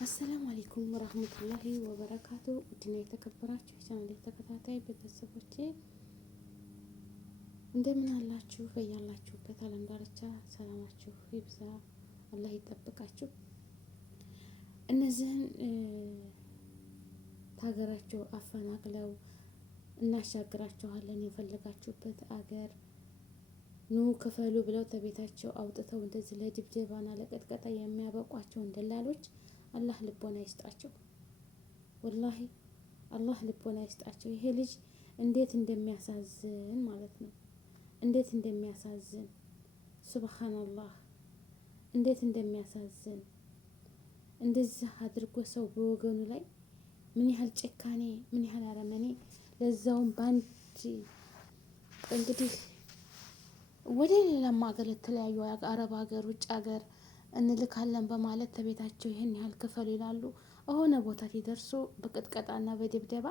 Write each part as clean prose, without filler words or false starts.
አሰላሙ አለይኩም ወራህመቱላሂ ወበረካቱ። ውድና የተከበራችሁ የቻናሌ ተከታታይ ቤተሰቦቼ እንደምን አላችሁ? በያላችሁበት ዓለም ዳርቻ ሰላማችሁ ይብዛ፣ አላህ ይጠብቃችሁ። እነዚህን ታገራቸው አፈናቅለው እናሻግራችኋለን የፈለጋችሁበት አገር ኑ ክፈሉ ብለው ተቤታቸው አውጥተው እንደዚህ ለድብደባና ለቅጥቀጣ የሚያበቋቸውን ደላሎች አላህ ልቦና ይስጣቸው። ወላሂ አላህ ልቦና ይስጣቸው። ይሄ ልጅ እንዴት እንደሚያሳዝን ማለት ነው። እንዴት እንደሚያሳዝን ሱብሃንአላህ፣ እንዴት እንደሚያሳዝን እንደዚህ አድርጎ ሰው በወገኑ ላይ ምን ያህል ጭካኔ፣ ምን ያህል አረመኔ፣ ለዛውም ባንድ እንግዲህ ወደ ሌላም ሀገር የተለያዩ አረብ ሀገር ውጭ ሀገር እንልካለን በማለት ተቤታቸው ይሄን ያህል ክፈሉ ይላሉ። የሆነ ቦታ ሲደርሱ በቅጥቀጣና በድብደባ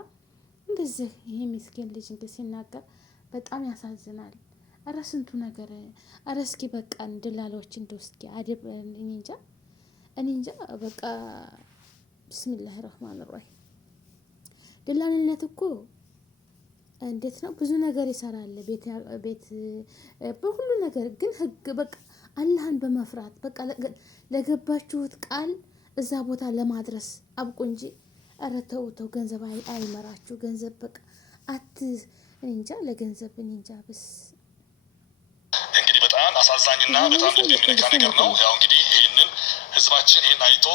እንደዚህ ይሄ ምስኪን ልጅ እንግዲህ ሲናገር በጣም ያሳዝናል። አረ ስንቱ ነገር፣ አረ እስኪ በቃ ድላሎች እንደው እስኪ አደብ እኔ እንጃ በቃ ቢስሚላሂ ረህማን ረሂም። ደላልነት እኮ እንዴት ነው? ብዙ ነገር ይሰራል ቤት በሁሉ ነገር ግን ህግ በቃ አላህን በመፍራት በቃ ለገባችሁት ቃል እዛ ቦታ ለማድረስ አብቁ እንጂ ኧረ ተው ተው፣ ገንዘብ አይመራችሁ። ገንዘብ በቃ እንጃ ለገንዘብ እንጃ ብስ እንግዲህ በጣም አሳዛኝና በጣም ልብ የሚነካ ነገር ነው። ያው እንግዲህ ይህንን ህዝባችን ይህን አይቶ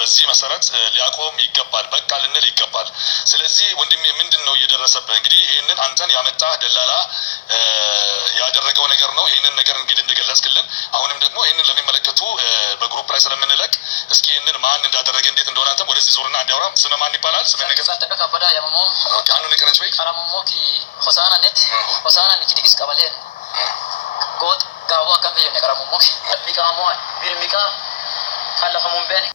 በዚህ መሰረት ሊያቆም ይገባል፣ በቃ ልንል ይገባል። ስለዚህ ወንድሜ ምንድን ነው እየደረሰብህ? እንግዲህ ይህንን አንተን ያመጣ ደላላ ያደረገው ነገር ነው። ይህንን ነገር እንግዲህ እንደገለጽክልን አሁንም ደግሞ ይህንን ለሚመለከቱ በግሩፕ ላይ ስለምንለቅ እስኪ ይህንን ማን እንዳደረገ እንዴት እንደሆነ አንተም ወደዚህ ዞርና እንዲያወራ። ስም ማን ይባላል? ስም ነገር ሳተበ ካበዳ ያመሞ አንዱ ነገረች ወይ ካራሞሞኪ ሆሳና ነት ሆሳና ንኪዲክስ ቀበሌን ጎጥ ጋዋ ከንፈ የነቀራሞሞኪ ሚቃሞ ቢርሚቃ ካለፈሙን በኔ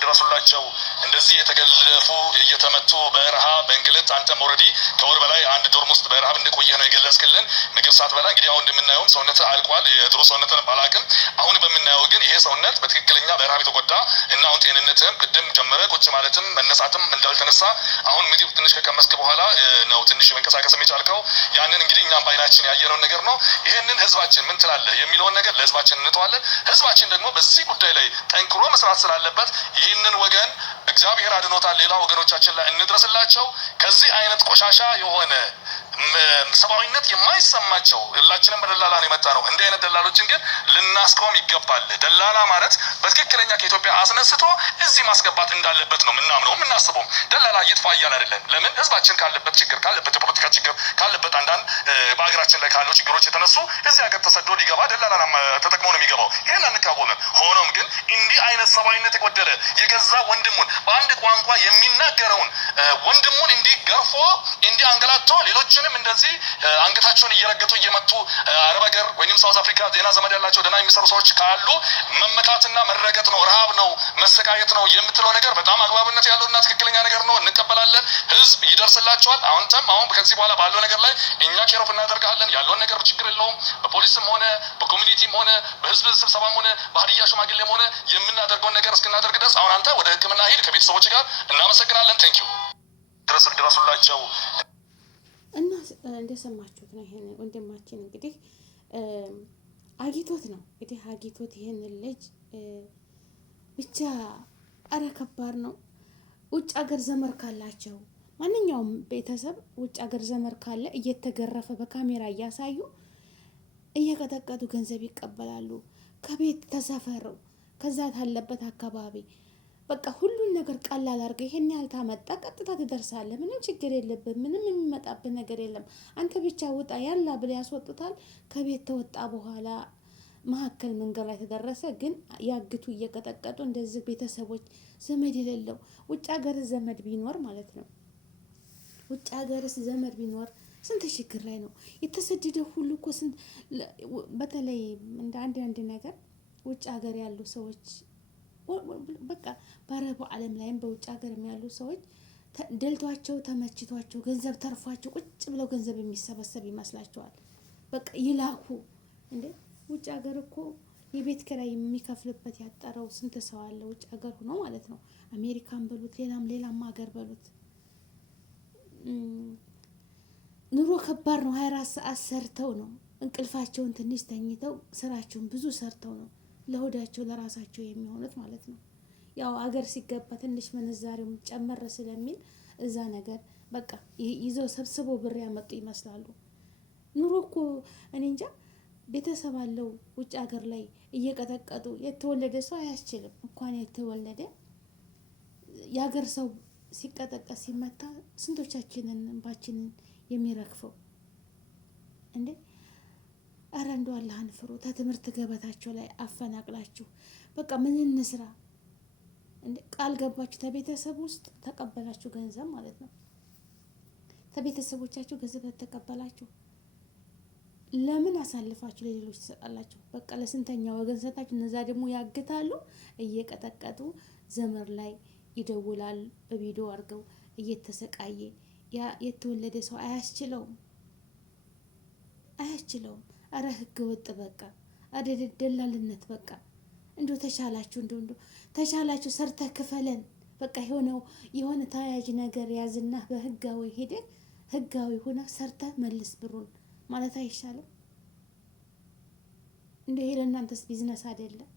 ድረሱላቸው። እንደዚህ የተገለፉ እየተመቱ በረሃ በእንግልት አንተም ኦልሬዲ ከወር በላይ አንድ ዶርም ውስጥ በረሃብ እንደቆየህ ነው የገለጽክልን። ምግብ ሳትበላ እንግዲህ አሁን እንደምናየውም ሰውነት አልቋል። የድሮ ሰውነትን ባላቅም አሁን በምናየው ግን ይሄ ሰውነት በትክክለኛ በረሃብ የተጎዳ እና አሁን ጤንነትም ቅድም ጀመረ ቁጭ ማለትም መነሳትም እንዳልተነሳ አሁን ምግብ ትንሽ ከቀመስክ በኋላ ነው ትንሽ መንቀሳቀስ የቻልከው። ያንን እንግዲህ እኛም ባይናችን ያየነውን ነገር ነው። ይሄንን ህዝባችን ምን ትላለህ የሚለውን ነገር ለህዝባችን እንተዋለን። ህዝባችን ደግሞ በዚህ ጉዳይ ላይ ጠንክሮ መስራት ስላለበት ይህንን ወገን እግዚአብሔር አድኖታል። ሌላ ወገኖቻችን ላይ እንድረስላቸው። ከዚህ አይነት ቆሻሻ የሆነ ሰብአዊነት የማይሰማቸው ሁላችንም በደላላ ነው የመጣ ነው። እንዲህ አይነት ደላሎችን ግን ልናስቆም ይገባል። ደላላ ማለት በትክክለኛ ከኢትዮጵያ አስነስቶ እዚህ ማስገባት እንዳለበት ነው ምናምነው የምናስበው። ደላላ ይጥፋ እያልን አይደለም። ለምን ህዝባችን ካለበት ችግር፣ ካለበት የፖለቲካ ችግር፣ ካለበት አንዳንድ በሀገራችን ላይ ካለው ችግሮች የተነሱ እዚህ ሀገር ተሰዶ ሊገባ ደላላ ተጠቅሞ ነው የሚገባው። ይህን አንቃወምም። ሆኖም ግን እንዲህ አይነት ሰብአዊነት የጎደለ የገዛ ወንድሙን በአንድ ቋንቋ የሚናገረውን ወንድሙን እንዲህ ገርፎ እንዲህ አንገላቶ ሌሎችንም እንደዚህ አንገታቸውን እየረገጡ እየመቱ አረብ ሀገር ወይም ሳውዝ አፍሪካ ዜና ዘመድ ያላቸው ደህና የሚሰሩ ሰዎች ካሉ መመታትና መረገጥ ነው፣ ረሃብ ነው፣ መሰቃየት ነው የምትለው ነገር በጣም አግባብነት ያለውና ትክክለኛ ነገር ነው። እንቀበላለን። ህዝብ ይደርስላቸዋል። አሁን ከዚህ በኋላ ባለው ነገር ላይ እኛ ኬሮፍ እናደርጋለን። ያለውን ነገር ችግር የለውም። በፖሊስም ሆነ በኮሚኒቲም ሆነ በህዝብ ስብሰባም ሆነ በሀዲያ ሽማግሌም ሆነ የምናደርገውን ነገር እስክናደርግ ድረስ አሁን አንተ ወደ ህክምና ሂድ ከቤተሰቦች ጋር። እናመሰግናለን። ቴንኪው። ድረሱላቸው እና እንደሰማችሁት ነው። ይሄን ወንድማችን እንግዲህ አጊቶት ነው እንግዲህ አጊቶት ይሄንን ልጅ ብቻ አረ ከባድ ነው። ውጭ ሀገር ዘመር ካላቸው ማንኛውም ቤተሰብ ውጭ ሀገር ዘመር ካለ እየተገረፈ በካሜራ እያሳዩ እየቀጠቀጡ ገንዘብ ይቀበላሉ። ከቤት ተሰፈሩ ከዛ ታለበት አካባቢ በቃ ሁሉን ነገር ቀላል አድርገህ ይሄን ያህል ታመጣ ቀጥታ ትደርሳለህ። ምንም ችግር የለብህ። ምንም የሚመጣብህ ነገር የለም። አንተ ብቻ ውጣ ያላ ብለው ያስወጡታል። ከቤት ተወጣ በኋላ መሀከል መንገድ ላይ ተደረሰ ግን ያግቱ እየቀጠቀጡ እንደዚህ ቤተሰቦች ዘመድ የሌለው ውጭ ሀገር ዘመድ ቢኖር ማለት ነው። ውጭ ሀገርስ ዘመድ ቢኖር ስንት ችግር ላይ ነው የተሰደደ ሁሉ እኮ ስንት በተለይ እንደ አንድ ነገር ውጭ ሀገር ያሉ ሰዎች በቃ በአረቡ ዓለም ላይም በውጭ ሀገር ያሉ ሰዎች ደልቷቸው ተመችቷቸው ገንዘብ ተርፏቸው ቁጭ ብለው ገንዘብ የሚሰበሰብ ይመስላቸዋል። በቃ ይላኩ እንዴ ውጭ ሀገር እኮ የቤት ኪራይ የሚከፍልበት ያጠረው ስንት ሰው አለ ውጭ ሀገር ሆኖ ማለት ነው። አሜሪካን በሉት ሌላም ሀገር በሉት ኑሮ ከባድ ነው። 24 ሰዓት ሰርተው ነው እንቅልፋቸውን ትንሽ ተኝተው ስራቸውን ብዙ ሰርተው ነው ለሆዳቸው ለራሳቸው የሚሆኑት ማለት ነው። ያው አገር ሲገባ ትንሽ ምንዛሬው ጨመረ ስለሚል እዛ ነገር በቃ ይዘው ሰብስበው ብር ያመጡ ይመስላሉ። ኑሮ እኮ እኔ እንጃ ቤተሰብ አለው ውጭ ሀገር ላይ እየቀጠቀጡ የተወለደ ሰው አያስችልም። እንኳን የተወለደ የሀገር ሰው ሲቀጠቀጥ ሲመታ ስንቶቻችንን እንባችንን የሚረግፈው እንዴ! አረ እንደው አላህን ፍሩ። ከትምህርት ገበታቸው ላይ አፈናቅላችሁ በቃ ምን እንስራ እንዴ? ቃል ገባችሁ ከቤተሰብ ውስጥ ተቀበላችሁ ገንዘብ ማለት ነው። ከቤተሰቦቻችሁ ገንዘብ ተቀበላችሁ ለምን አሳልፋችሁ ለሌሎች ትሰጣላችሁ? በቃ ለስንተኛ ወገን ሰጣችሁ። እነዛ ደግሞ ያግታሉ፣ እየቀጠቀጡ ዘመር ላይ ይደውላል በቪዲዮ አድርገው እየተሰቃየ ያ የተወለደ ሰው አያስችለውም። አረ ህገ ወጥ በቃ ደላልነት በቃ እንደው ተሻላችሁ ሰርተህ ክፈለን በቃ የሆነ ተያያዥ ነገር ያዝና በህጋዊ ሄደህ ህጋዊ ሆነ ሰርተህ መልስ ብሩን ማለት አይሻልም? እንደው ይሄ ለእናንተስ ቢዝነስ አይደለም?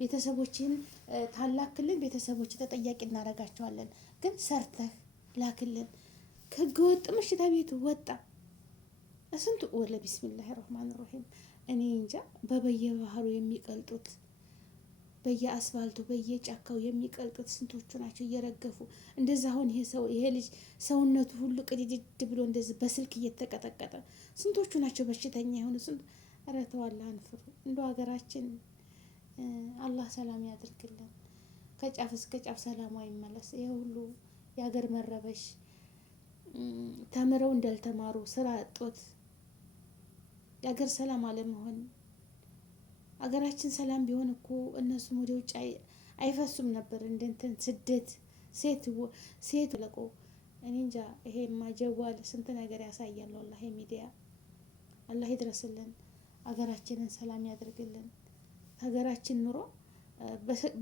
ቤተሰቦችን ታላክልን ቤተሰቦች ተጠያቂ እናደርጋቸዋለን። ግን ሰርተህ ላክልን። ከህገ ወጥ ምሽታ ቤቱ ወጣ ስንቱ ወለ ቢስሚላሂ ረህማን ረሂም። እኔ እንጃ በየባህሩ የሚቀልጡት በየአስፋልቱ በየጫካው የሚቀልጡት ስንቶቹ ናቸው እየረገፉ እንደዛ። አሁን ይሄ ልጅ ሰውነቱ ሁሉ ቅድድድ ብሎ እንደዚህ በስልክ እየተቀጠቀጠ ስንቶቹ ናቸው በሽተኛ የሆኑ። ኧረ ተው አላህን ፍሩ። እንደው ሀገራችን አላህ ሰላም ያድርግልን። ከጫፍ እስከ ጫፍ ሰላሟ ይመለስ። ይሄ ሁሉ የሀገር መረበሽ ተምረው እንዳልተማሩ ስራ እጦት የሀገር ሰላም አለመሆን። ሀገራችን ሰላም ቢሆን እኮ እነሱም ወደ ውጭ አይፈሱም ነበር። እንደንትን ስደት ሴት ለቆ እኔ እንጃ። ይሄማ ጀዋል ስንት ነገር ያሳያል። ወላሂ ሚዲያ አላህ ይድረስልን። ሀገራችንን ሰላም ያድርግልን። ሀገራችን ኑሮ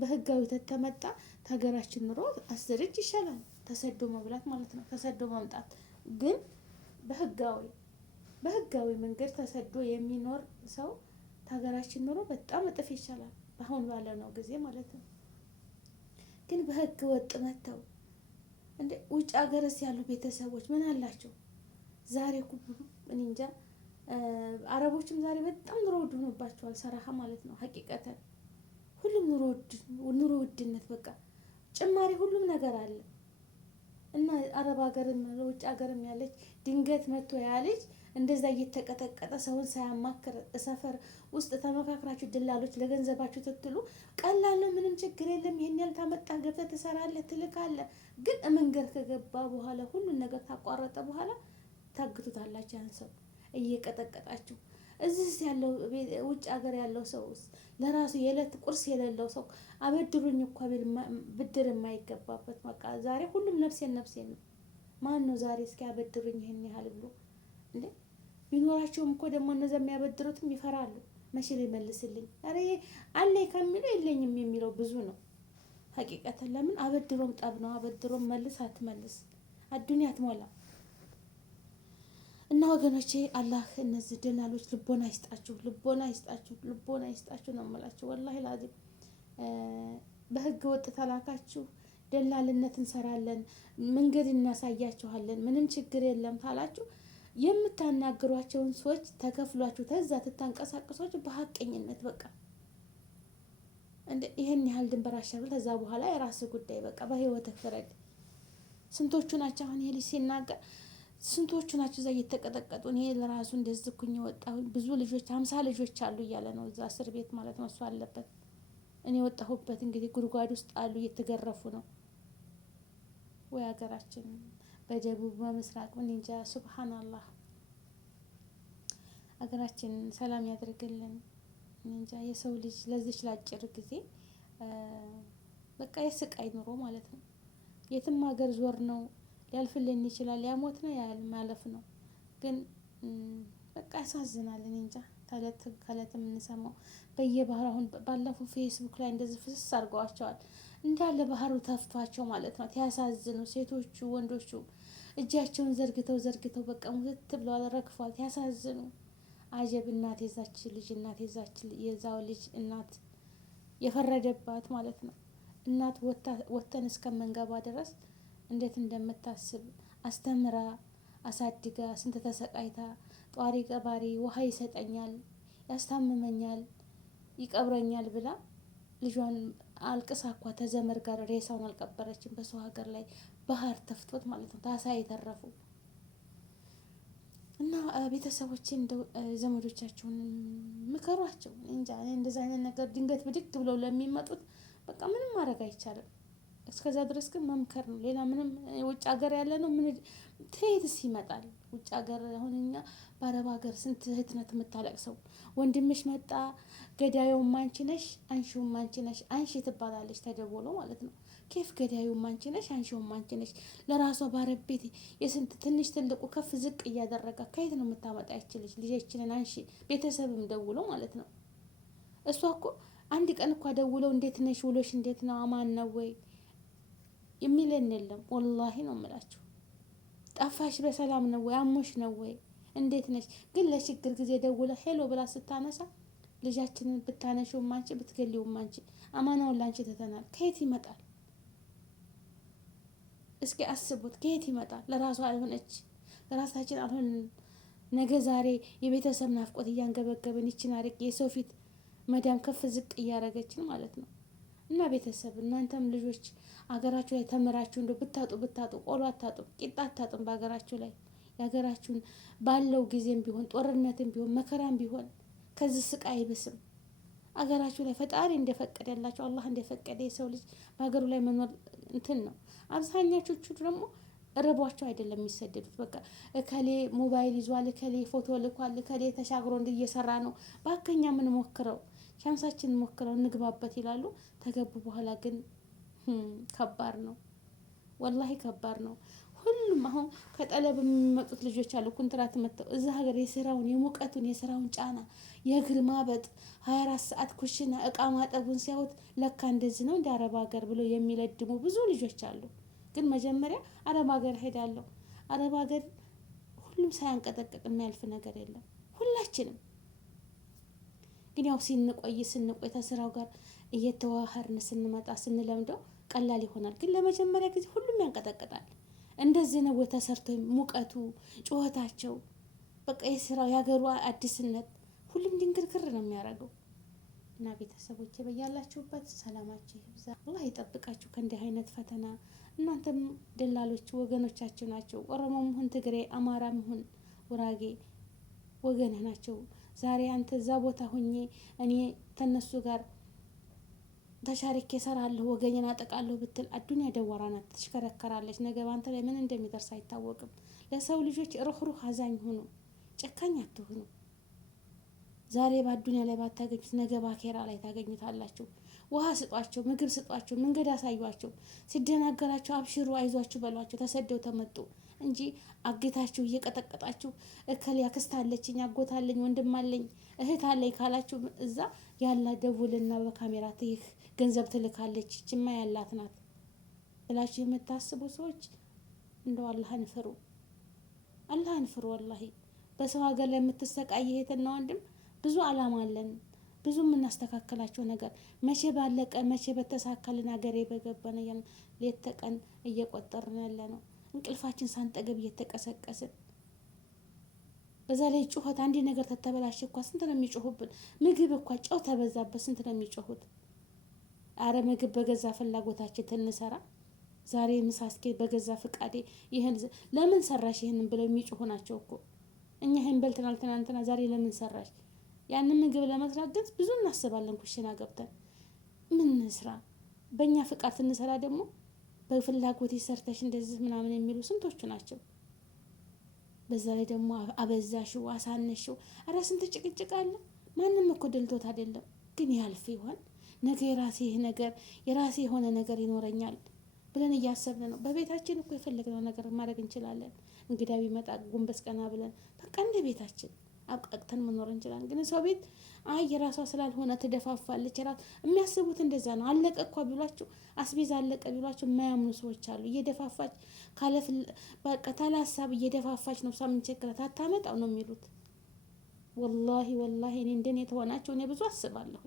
በህጋዊ ተተመጣ ሀገራችን ኑሮ 10 እጅ ይሻላል። ተሰዶ መብላት ማለት ነው። ተሰዶ መምጣት ግን በህጋዊ መንገድ ተሰዶ የሚኖር ሰው ሀገራችን ኑሮ በጣም እጥፍ ይሻላል። አሁን ባለነው ጊዜ ማለት ነው። ግን በህገ ወጥ መተው እንደ ውጭ ሀገርስ ያሉ ቤተሰቦች ምን አላቸው? ዛሬ እኔ እንጃ። አረቦችም ዛሬ በጣም ኑሮ ውድ ሆኖባቸዋል። ሰራሃ ማለት ነው። ሀቂቀተን ሁሉም ኑሮ ውድነት በቃ ጭማሪ ሁሉም ነገር አለ። እና አረብ ሀገርም ውጭ ሀገርም ያለች ድንገት መጥቶ ያለች እንደዛ እየተቀጠቀጠ ሰውን ሳያማክር ሰፈር ውስጥ ተመካክራችሁ ደላሎች ለገንዘባችሁ ትትሉ ቀላል ነው። ምንም ችግር የለም። ይሄን ያህል ታመጣህ ገብተህ ትሰራለህ ትልካለህ። ግን መንገድ ከገባ በኋላ ሁሉን ነገር ታቋረጠ በኋላ ታግቱታላችሁ። ያን ሰው እየቀጠቀጣችሁ እዚህ ያለው ውጭ ሀገር ያለው ሰው ለራሱ የዕለት ቁርስ የሌለው ሰው አበድሩኝ እኮ ብድር የማይገባበት በቃ ዛሬ ሁሉም ነፍሴን ነው። ማን ነው ዛሬ እስኪ አበድሩኝ ይሄን ያህል ብሎ እንዴ? ቢኖራቸውም እኮ ደግሞ እነዛ የሚያበድሩትም ይፈራሉ። መቼ ሊመልስልኝ አረ አለኝ ከሚለው የለኝም የሚለው ብዙ ነው። ሀቂቀተን ለምን አበድሮም ጠብ ነው። አበድሮም መልስ አትመልስ አዱንያ አትሞላ። እና ወገኖቼ አላህ እነዚህ ደላሎች ልቦና ይስጣችሁ ነው የምላችሁ። ወላሂ ላዚም በህገ ወጥ ተላካችሁ ደላልነት እንሰራለን መንገድ እናሳያችኋለን ምንም ችግር የለም ታላችሁ የምታናግሯቸውን ሰዎች ተከፍሏችሁ ተዛ ትታንቀሳቀሷችሁ በሐቀኝነት በቃ እንደ ይሄን ያህል ድንበር አሻግረህ ከዛ በኋላ የራስ ጉዳይ በቃ በህይወት ፍረድ። ስንቶቹ ናቸው አሁን ይሄ ልጅ ሲናገር ስንቶቹ ናቸው እዛ እየተቀጠቀጡ። እኔ ለራሱ እንደዚህ ኩኝ ወጣሁ ብዙ ልጆች 50 ልጆች አሉ እያለ ነው እዛ እስር ቤት ማለት ነው። እሱ አለበት እኔ ወጣሁበት እንግዲህ ጉድጓድ ውስጥ አሉ እየተገረፉ ነው። ወይ ሀገራችን በደቡብ በምስራቅ ምን እንጃ። ሱብሃንአላህ ሀገራችን ሰላም ያድርግልን። እንጃ የሰው ልጅ ለዚች ላጭር ጊዜ በቃ የስቃይ ኑሮ ማለት ነው። የትም ሀገር ዞር ነው ሊያልፍልን ይችላል። ያሞት ነው ያል ማለፍ ነው። ግን በቃ ያሳዝናል። እኔ እንጃ ከለት የምንሰማው በየባህሩ አሁን ባለፈው ፌስቡክ ላይ እንደዚህ ፍስስ አድርገዋቸዋል እንዳለ ባህሩ ተፍቷቸው ማለት ነው። ያሳዝኑ ሴቶቹ ወንዶቹ እጃቸውን ዘርግተው በቃ ሙት ብለው ረግፏል። ያሳዝኑ። አጀብ እናት የዛች ልጅ እናት የዛው ልጅ እናት የፈረደባት ማለት ነው። እናት ወተን እስከምንገባ ድረስ እንዴት እንደምታስብ አስተምራ አሳድጋ ስንት ተሰቃይታ ጧሪ ቀባሪ ውሃ ይሰጠኛል፣ ያስታምመኛል፣ ይቀብረኛል ብላ ልጇን አልቅሳ እኳ ተዘመር ጋር ሬሳውን አልቀበረችም። በሰው ሀገር ላይ ባህር ተፍቶት ማለት ነው። ታሳ የተረፉ እና ቤተሰቦቼ እንደው ዘመዶቻቸውን ምከሯቸው። እንጃ እኔ እንደዛ አይነት ነገር ድንገት ብድግ ብለው ለሚመጡት በቃ ምንም ማድረግ አይቻልም። እስከዛ ድረስ ግን መምከር ነው። ሌላ ምንም ውጭ ሀገር ያለ ነው ምን ትሄድስ ይመጣል። ውጭ ሀገር አሁን እኛ በአረብ ሀገር ስንት እህት ናት የምታለቅሰው። ወንድምሽ መጣ ገዳዩም አንቺ ነሽ አንሺውም አንቺ ነሽ፣ አንሺ ትባላለች ተደውሎ ማለት ነው። ኬፍ ገዳዩም አንቺ ነሽ አንሺውም አንቺ ነሽ። ለራሷ ባረብ ቤት የስንት ትንሽ ትልቁ ከፍ ዝቅ እያደረጋ ከየት ነው የምታመጣ ይችልሽ ልጃችንን አንሺ። ቤተሰብም ደውሎ ማለት ነው። እሷ እኮ አንድ ቀን እኮ ደውለው እንዴት ነሽ ውሎሽ እንዴት ነው አማን ነው ወይ የሚለን የለም። ወላሂ ነው የምላችሁ። ጠፋሽ በሰላም ነው ወይ አሞሽ ነው ወይ እንዴት ነሽ። ግን ለችግር ጊዜ ደውለ ሄሎ ብላ ስታነሳ ልጃችንን ብታነሺውም አንቺ ብትገሊውም አንቺ አማናውን ላንቺ ትተናል። ከየት ይመጣል? እስኪ አስቡት። ከየት ይመጣል? ለራሷ አልሆነች ለራሳችን አልሆን። ነገ ዛሬ የቤተሰብ ናፍቆት እያንገበገብን ይችን አርቅ የሰው ፊት መዳም ከፍ ዝቅ እያደረገችን ማለት ነው። እና ቤተሰብ እናንተም ልጆች አገራችሁ ላይ ተምራችሁ እንደው ብታጡ ቆሎ አታጡም፣ ቂጣ አታጡም። በሀገራችሁ ላይ የሀገራችሁን ባለው ጊዜም ቢሆን ጦርነትም ቢሆን መከራም ቢሆን ከዚህ ስቃይ አይብስም። አገራችሁ ላይ ፈጣሪ እንደፈቀደላችሁ አላህ እንደፈቀደ የሰው ልጅ በሀገሩ ላይ መኖር እንትን ነው። አብዛኛዎቹ ደግሞ ርቧቸው አይደለም የሚሰደዱት። በቃ እከሌ ሞባይል ይዟል፣ እከሌ ፎቶ ልኳል፣ እከሌ ተሻግሮ እየሰራ ነው፣ ባከኛ ምን ሞክረው ሻምሳችን ሞክረው እንግባበት ይላሉ። ተገቡ በኋላ ግን ከባድ ነው፣ ወላሂ ከባድ ነው። ሁሉም አሁን ከጠለብ የሚመጡት ልጆች አሉ ኮንትራት መጥተው እዛ ሀገር የስራውን የሙቀቱን የስራውን ጫና የእግር ማበጥ 24 ሰዓት ኩሽና እቃ ማጠቡን ሲያዩት ለካ እንደዚህ ነው እንደ አረብ ሀገር ብለው የሚለድሙ ብዙ ልጆች አሉ። ግን መጀመሪያ አረብ ሀገር ሄዳለሁ። አረብ ሀገር ሁሉም ሳያንቀጠቅጥ የሚያልፍ ነገር የለም። ሁላችንም ግን ያው ስንቆይ ከስራው ጋር እየተዋሃርን ስንመጣ ስንለምደው ቀላል ይሆናል። ግን ለመጀመሪያ ጊዜ ሁሉም ያንቀጠቅጣል። እንደዚህ ነው ተሰርቶ ሙቀቱ ጩኸታቸው በቃ የስራው ያገሩ አዲስነት ሁሉም ድንግርግር ነው የሚያደርገው። እና ቤተሰቦቼ በያላችሁበት ሰላማችሁ ይብዛ፣ አላህ ይጠብቃችሁ ከእንዲህ አይነት ፈተና። እናንተም ደላሎች ወገኖቻችሁ ናቸው። ኦሮሞም ይሁን ትግሬ፣ አማራም ይሁን ጉራጌ ወገንህ ናቸው። ዛሬ አንተ እዛ ቦታ ሁኜ እኔ ተነሱ ጋር ተሻርኬ እሰራለሁ ወገኔን አጠቃለሁ ብትል አዱንያ ደዋራ ናት፣ ትሽከረከራለች። ነገ ባንተ ላይ ምን እንደሚደርስ አይታወቅም። ለሰው ልጆች ሩህሩህ አዛኝ ሁኑ፣ ጨካኝ አትሁኑ። ዛሬ በአዱንያ ላይ ባታገኙት ነገ ባኬራ ላይ ታገኙታላችሁ። ውሃ ስጧቸው፣ ምግብ ስጧቸው፣ መንገድ አሳዩቸው። ሲደናገራቸው አብሽሩ አይዟችሁ በሏቸው። ተሰደው ተመጡ እንጂ አግታችሁ እየቀጠቀጣችሁ እከሌ አክስት አለችኝ አጎት አለኝ ወንድም አለኝ እህት አለኝ ካላችሁ እዛ ያላ ደውልና በካሜራ ትይህ ገንዘብ ትልካለች ችማ ያላት ናት ብላችሁ የምታስቡ ሰዎች እንደው አላህን ፍሩ፣ አላህን ፍሩ። ወላሂ በሰው ሀገር ላይ የምትሰቃይ እህትና ወንድም ብዙ አላማ አለን፣ ብዙ የምናስተካከላቸው ነገር መቼ ባለቀ መቼ በተሳካልን ሀገሬ በገባን ያን ሌት ተቀን እየቆጠርን ያለ ነው። እንቅልፋችን ሳንጠገብ እየተቀሰቀስን በዛ ላይ ጩኸት አንዲ ነገር ተተበላሽ እኮ ስንት ነው የሚጮሁብን። ምግብ እኮ ጨው ተበዛበት ስንት ነው የሚጮሁት። አረ ምግብ በገዛ ፍላጎታችን ትንሰራ ዛሬ ምሳስኬ በገዛ ፍቃዴ ይሄን ለምን ሰራሽ ይሄንን ብለው የሚጮሁ ናቸው እኮ። እኛ ይሄን በልተናል ትናንትና ዛሬ ለምን ሰራሽ? ያንን ምግብ ለመስራት ግን ብዙ እናስባለን። ኩሽና ገብተን ምን እንስራ በእኛ ፍቃድ ትንሰራ ደግሞ በፍላጎት ሰርተሽ እንደዚህ ምናምን የሚሉ ስንቶቹ ናቸው። በዛ ላይ ደግሞ አበዛሽው አሳነሽው። አረ ስንት ጭቅጭቅ አለ። ማንም እኮ ደልቶት አይደለም። ግን ያልፍ ይሆን ነገ የራሴ የሆነ ነገር ይኖረኛል ብለን እያሰብን ነው። በቤታችን እኮ የፈለግነው ነገር ማድረግ እንችላለን። እንግዳ ቢመጣ ጎንበስ ቀና ብለን በቃ እንደ ቤታችን አብቃቅተን መኖር እንችላለን። ግን ሰው ቤት አይ የራሷ ስላልሆነ ትደፋፋለች። የሚያስቡት እንደዛ ነው። አለቀ እኮ ቢሏቸው አስቤዛ አለቀ ቢሏቸው የማያምኑ ሰዎች አሉ። እየደፋፋች በቃ ታለ ሀሳብ እየደፋፋች ነው ሳምን ቸክረት አታመጣው ነው የሚሉት። ወላሂ ወላሂ እኔ እንደኔ የተሆናቸው እኔ ብዙ አስባለሁ።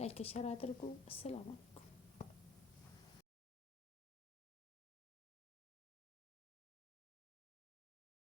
ላይክ ሸር አድርጉ። አሰላሙ